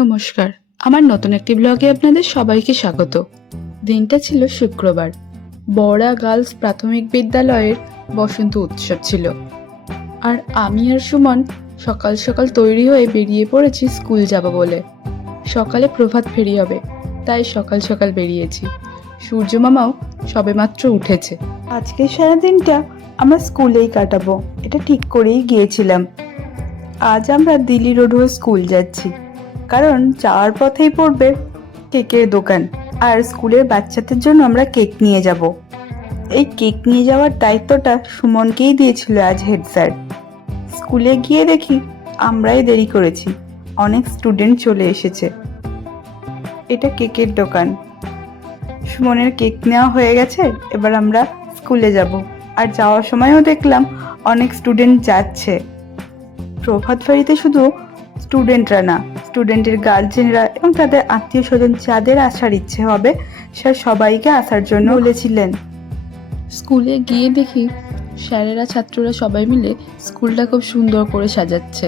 নমস্কার, আমার নতুন একটি ব্লগে আপনাদের সবাইকে স্বাগত। দিনটা ছিল শুক্রবার। বড়া গার্লস প্রাথমিক বিদ্যালয়ের বসন্ত উৎসব ছিল। আর আমি আর সুমন সকাল সকাল তৈরি হয়ে বেরিয়ে পড়েছি স্কুল যাব বলে। সকালে প্রভাত ফেরি হবে, তাই সকাল সকাল বেরিয়েছি। সূর্য মামাও সবেমাত্র উঠেছে। আজকে সারাদিনটা আমরা স্কুলেই কাটাবো, এটা ঠিক করেই গিয়েছিলাম। আজ আমরা দিল্লি রোড হয়ে স্কুল যাচ্ছি, কারণ যাওয়ার পথেই পড়বে কেকের দোকান, আর স্কুলের বাচ্চাদের জন্য আমরা কেক নিয়ে যাব। এই কেক নিয়ে যাওয়ার দায়িত্বটা সুমনকেই দিয়েছিল আজ হেড স্যার। স্কুলে গিয়ে দেখি আমরাই দেরি করেছি, অনেক স্টুডেন্ট চলে এসেছে। এটা কেকের দোকান। সুমনের কেক নেওয়া হয়ে গেছে, এবার আমরা স্কুলে যাব। আর যাওয়ার সময়ও দেখলাম অনেক স্টুডেন্ট যাচ্ছে। প্রভাত ফেরিতে শুধু স্টুডেন্টরা না, স্টুডেন্টের গার্জেনরা এবং তাদের আত্মীয় স্বজন যাদের আসার ইচ্ছে হবে সে সবাইকে আসার জন্য বলেছিলেন। স্কুলে গিয়ে দেখি স্যারেরা ছাত্ররা সবাই মিলে স্কুলটা খুব সুন্দর করে সাজাচ্ছে।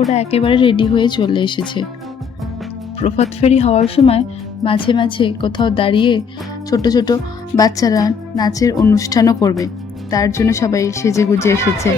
ওরা একেবারে রেডি হয়ে চলে এসেছে। প্রভাত ফেরি হওয়ার সময় মাঝে মাঝে কোথাও দাঁড়িয়ে ছোট ছোট বাচ্চারা নাচের অনুষ্ঠানও করবে, তার জন্য সবাই সেজে গুজে এসেছে।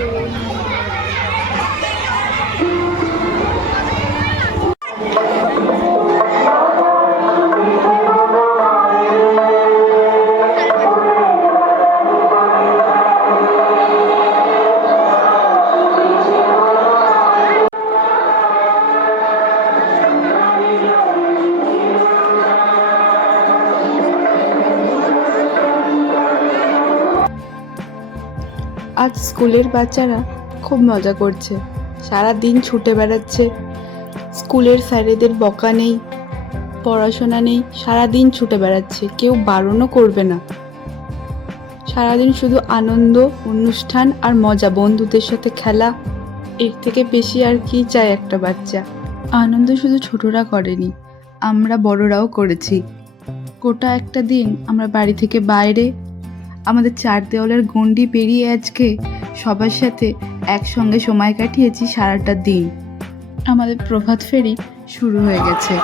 আজ স্কুলের বাচ্চারা খুব মজা করছে, সারা দিন ছুটে বেড়াচ্ছে। স্কুলের স্যারেদের বকা নেই, পড়াশোনা নেই, সারা দিন ছুটে বেড়াচ্ছে, কেউ বারণও করবে না। সারাদিন শুধু আনন্দ, অনুষ্ঠান আর মজা, বন্ধুদের সাথে খেলা, এর থেকে বেশি আর কি চায় একটা বাচ্চা। আনন্দ শুধু ছোটরা করেনি, আমরা বড়রাও করেছি। গোটা একটা দিন আমরা বাড়ি থেকে বাইরে, আমাদের চার দেওয়ালের গণ্ডি পেরিয়ে আজকে সবার সাথে একসঙ্গে সময় কাটিয়েছি সারাটা দিন। আমাদের প্রভাত ফেরি শুরু হয়ে গেছে।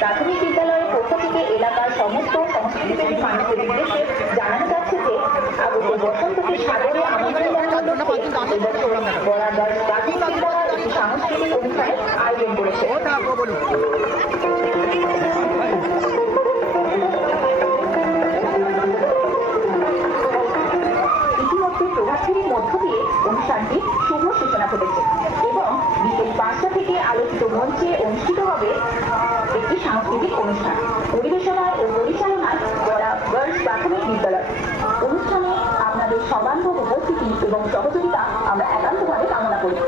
প্রাথমিক বিদ্যালয়ের পক্ষ থেকে এলাকার সমস্ত সংস্কৃতিপ্রেমী মানুষের উদ্দেশ্যে জানানো যাচ্ছে যে আগত বসন্তকে সাদরে আমন্ত্রণ জানানো বরাবর প্রাথমিক বিদ্যালয়ের একটি সাংস্কৃতিক অনুষ্ঠানের আয়োজন করেছে। ইতিমধ্যে প্রভাতফেরির মধ্য দিয়ে অনুষ্ঠানটি শুভ সূচনা ঘটেছে এবং বিকেল 5টা থেকে আলোচিত মঞ্চে অনুষ্ঠিত হবে একটি সাংস্কৃতিক অনুষ্ঠান পরিবেশনা ও পরিচালনায় করা গার্লস প্রাথমিক বিদ্যালয়। অনুষ্ঠানে আপনাদের সবান্ধব উপস্থিতি এবং সহযোগিতা আমরা একান্তভাবে কামনা করি।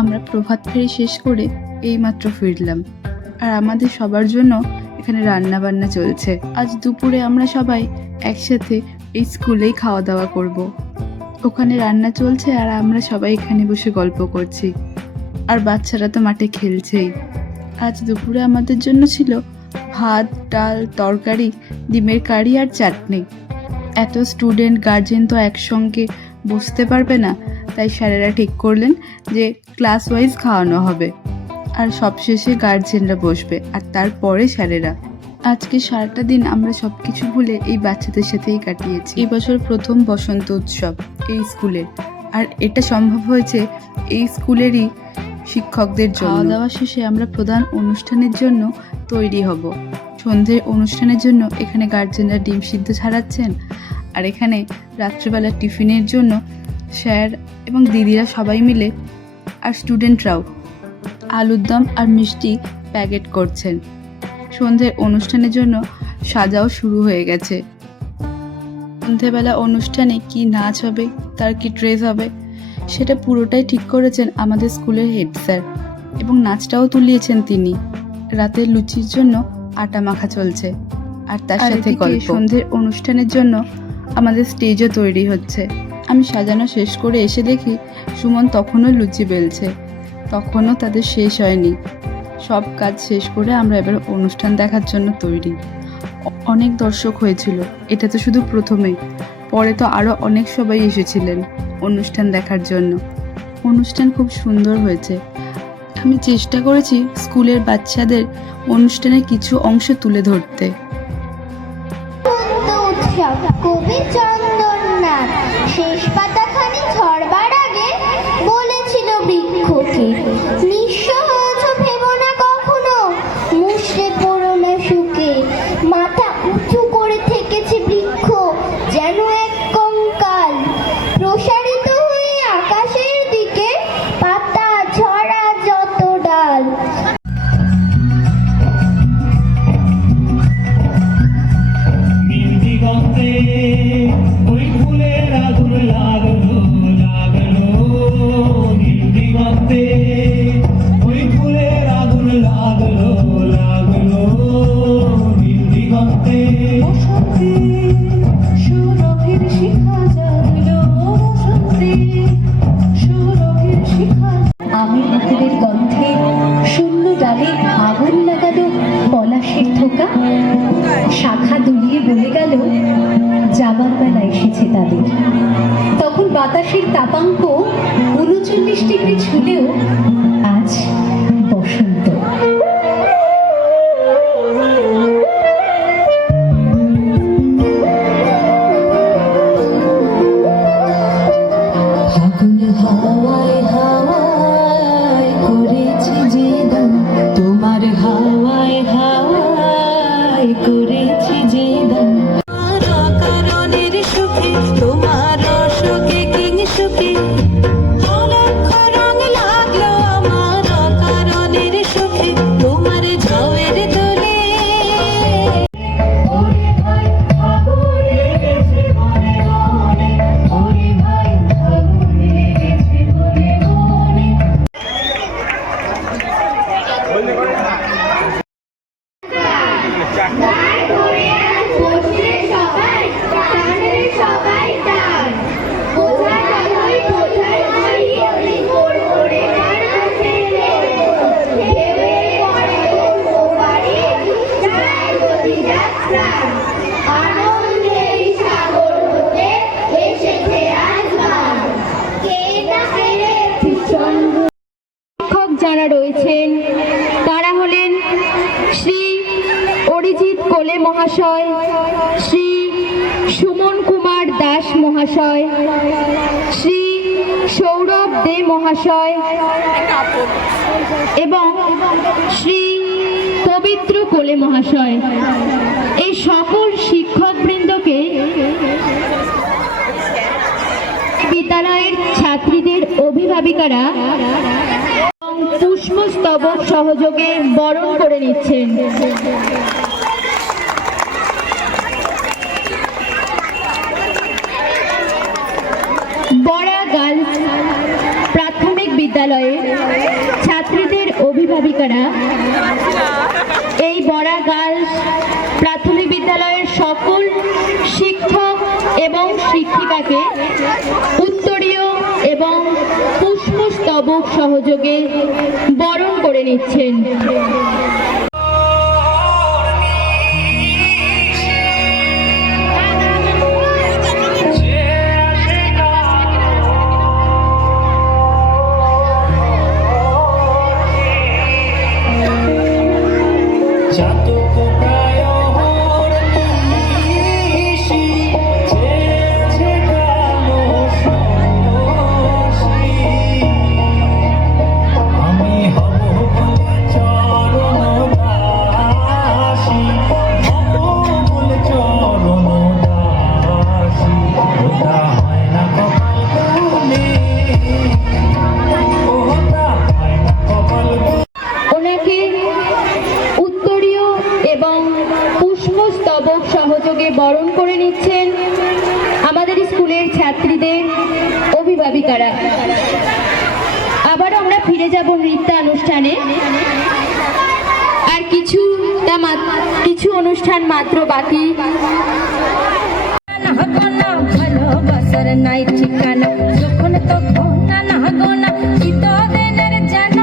আমরা প্রভাত ফেরি শেষ করে এইমাত্র ফিরলাম, আর আমাদের সবার জন্য এখানে রান্না বান্না চলছে। আজ দুপুরে আমরা সবাই একসাথে এই স্কুলেই খাওয়া দাওয়া করব। ওখানে রান্না চলছে আর আমরা সবাই এখানে বসে গল্প করছি, আর বাচ্চারা তো মাঠে খেলছেই। আজ দুপুরে আমাদের জন্য ছিল ভাত, ডাল, তরকারি, ডিমের কারি আর চাটনি। এত স্টুডেন্ট গার্জেন তো একসঙ্গে বসতে পারবে না, তাই স্যারেরা ঠিক করলেন যে ক্লাস ওয়াইজ খাওয়ানো হবে, আর সবশেষে গার্জেনরা বসবে আর তারপরে স্যারেরা। আজকে সারাটা দিন আমরা সব কিছু ভুলে এই বাচ্চাদের সাথেই কাটিয়েছি। এই বছর প্রথম বসন্ত উৎসব এই স্কুলের, আর এটা সম্ভব হয়েছে এই স্কুলেরই শিক্ষকদের জন্য। খাওয়া দাওয়া শেষে আমরা প্রধান অনুষ্ঠানের জন্য তৈরি হব। সন্ধ্যের অনুষ্ঠানের জন্য এখানে গার্জেনরা ডিম সিদ্ধ ছাড়াচ্ছেন, আর এখানে রাত্রিবেলা টিফিনের জন্য স্যার এবং দিদিরা সবাই মিলে আর স্টুডেন্টরাও আলুর দম আর মিষ্টি প্যাকেট করছেন। সন্ধ্যের অনুষ্ঠানের জন্য সাজাও শুরু হয়ে গেছে। সন্ধ্যেবেলা অনুষ্ঠানে কি নাচ হবে, তার কি ড্রেস হবে, সেটা পুরোটাই ঠিক করেছেন আমাদের স্কুলের হেড স্যার, এবং নাচটাও তুলিয়েছেন তিনি। রাতের লুচির জন্য আটা মাখা চলছে, আর তার সাথে গল্প। সন্ধ্যের অনুষ্ঠানের জন্য আমাদের স্টেজও তৈরি হচ্ছে। আমি সাজানো শেষ করে এসে দেখি সুমন তখনও লুচি বেলছে। তখনও তাদের শেষ হয়নি। সব কাজ শেষ করে আমরা এবার অনুষ্ঠান দেখার জন্য তৈরি। অনেক দর্শক হয়েছিল, এটা তো শুধু প্রথমে, পরে তো আরও অনেক সবাই এসেছিলেন অনুষ্ঠান দেখার জন্য। অনুষ্ঠান খুব সুন্দর হয়েছে। আমি চেষ্টা করেছি স্কুলের বাচ্চাদের অনুষ্ঠানের কিছু অংশ তুলে ধরতে। উৎসব কবি চন্দননাথ শেষ পাতাখানি ঝরবার আগে বলেছিল বৃক্ষকে, নিঃস্ব হয়েছ ভেবো না কখনো, মুষড়ে পড়ো না সুখে। মাথা উঁচু করে থেকেছে বৃক্ষ যেন এক কঙ্কাল, প্রসারিত হয়ে আকাশের দিকে পাতা ঝরা যত ডাল। দিগন্তে ওই ফুলের আগুন লাগলো লাগলো, দিগন্তে ওই ফুলের আগুন লাগলো লাগলো, দিগন্তে বসন্তে সুরভির শিখা জাগলো, বসন্তে সুরভির শিখা। আমি হাতের গন্ধে শূন্য ডালে আগুন লাগালো পলাশের থোকা, শাখা দুলিয়ে বলে গেল যাবার বেলা এসেছে তাদের। তখন বাতাসের তাপাঙ্ক 39 ডিগ্রি ছুলেও আজ বসন্ত। ফাগুন হাওয়ায় হাওয়ায় করেছি যে দান, তোমার হাওয়ায় হাওয়ায় করেছি যে দান। কারণের সুখে তোমার সুখে কিং সুখে অলক্ষ রং লাগলো আমার কারণের সুখে তোমার ঝাউয়ের দোলে। ওরে ভাই ফাগুনে গেছে মনে মনে, ওরে ভাই ফাগুনে গেছে মনে মনে। শিক্ষক যারা রয়েছেন তারা হলেন শ্রী অরিজিৎ কোলে মহাশয়, শ্রী সুমন কুমার দাস মহাশয়, শ্রী সৌরভ দে মহাশয় এবং শ্রী পবিত্র কোলে মহাশয়। এই সকল শিক্ষকবৃন্দকে বিদ্যালয়ের ছাত্রীদের অভিভাবিকারা পুষ্পস্তবক সহযোগে বরণ করে নিচ্ছেন। বড়া গার্লস প্রাথমিক বিদ্যালয়ের ছাত্রীদের অভিভাবিকারা এই বড়া গার্লস প্রাথমিক বিদ্যালয়ের সকল শিক্ষক এবং শিক্ষিকাকে উত্তরীয় এবং পুষ্পস্তবক সহযোগে বরণ করে নিচ্ছেন। ওনাকে উত্তরীয় এবং পুষ্পস্তবক সহযোগে বরণ করে নিচ্ছেন আমাদের স্কুলের ছাত্রীদের অভিভাবিকারা। আবার আমরা ফিরে যাব নৃত্যানুষ্ঠানে। আর কিছু অনুষ্ঠান মাত্র বাকি। ভালোবাসার নাই ঠিকানা, যখন তখন না গোনা, চিত্ত দেনের যেন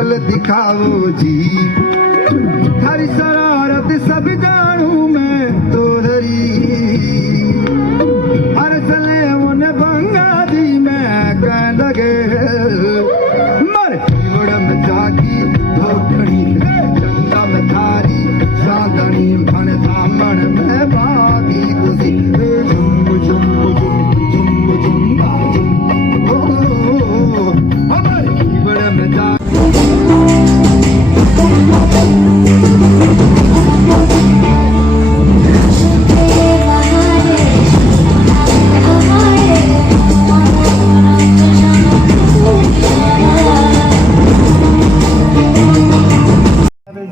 अकल दिखाओ जी थारी शरारत सब जानू मैं तो धरी हर सले उन बंगा दी मैं कह लगे मर कीवड़ में जागी धोखड़ी चंदा में थारी चांदनी भन दामन में बागी खुशी झुम झुम झुम झुम झुम झुम ओ मर कीवड़ में जागी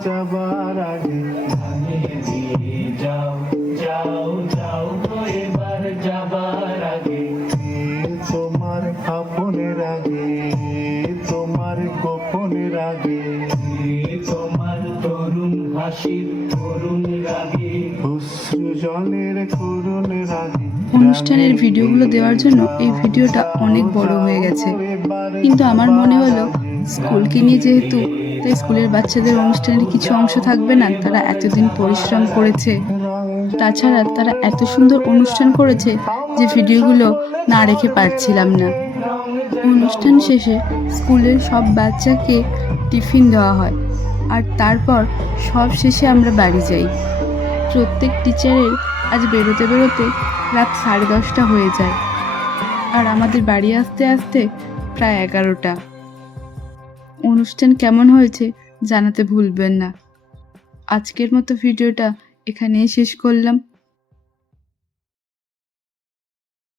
যাবার আগে জানিয়ে দিয়ে যাও যাও যাও গো এবার যাবার আগে তোমার আপনের আগে তোমার গোপনের আগে তোমার তরুণ হাসির তরুণ রাগে অশ্রু জলের করুণ রাগে অনুষ্ঠানের ভিডিওগুলো দেওয়ার জন্য এই ভিডিওটা অনেক বড় হয়ে গেছে, কিন্তু আমার মনে হলো স্কুলকে নিয়ে যেহেতু, তাই স্কুলের বাচ্চাদের অনুষ্ঠানের কিছু অংশ থাকবে না। তারা এতদিন পরিশ্রম করেছে, তাছাড়া তারা এত সুন্দর অনুষ্ঠান করেছে যে ভিডিওগুলো না রেখে পারছিলাম না। অনুষ্ঠান শেষে স্কুলের সব বাচ্চাকে টিফিন দেওয়া হয়, আর তারপর সব শেষে আমরা বাড়ি যাই। প্রত্যেক টিচারের আজ বেরোতে বেরোতে রাত 10:30 হয়ে যায়, আর আমাদের বাড়ি আসতে আসতে প্রায় 11টা। অনুষ্ঠান কেমন হয়েছে জানাতে ভুলবেন না। আজকের মতো ভিডিওটা এখানেই শেষ করলাম।